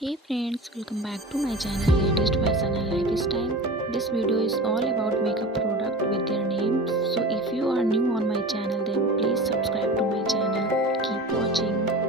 Hey friends, welcome back to my channel Latest Fashion and Lifestyle. This video is all about makeup product with their names. So if you are new on my channel then please subscribe to my channel. Keep watching.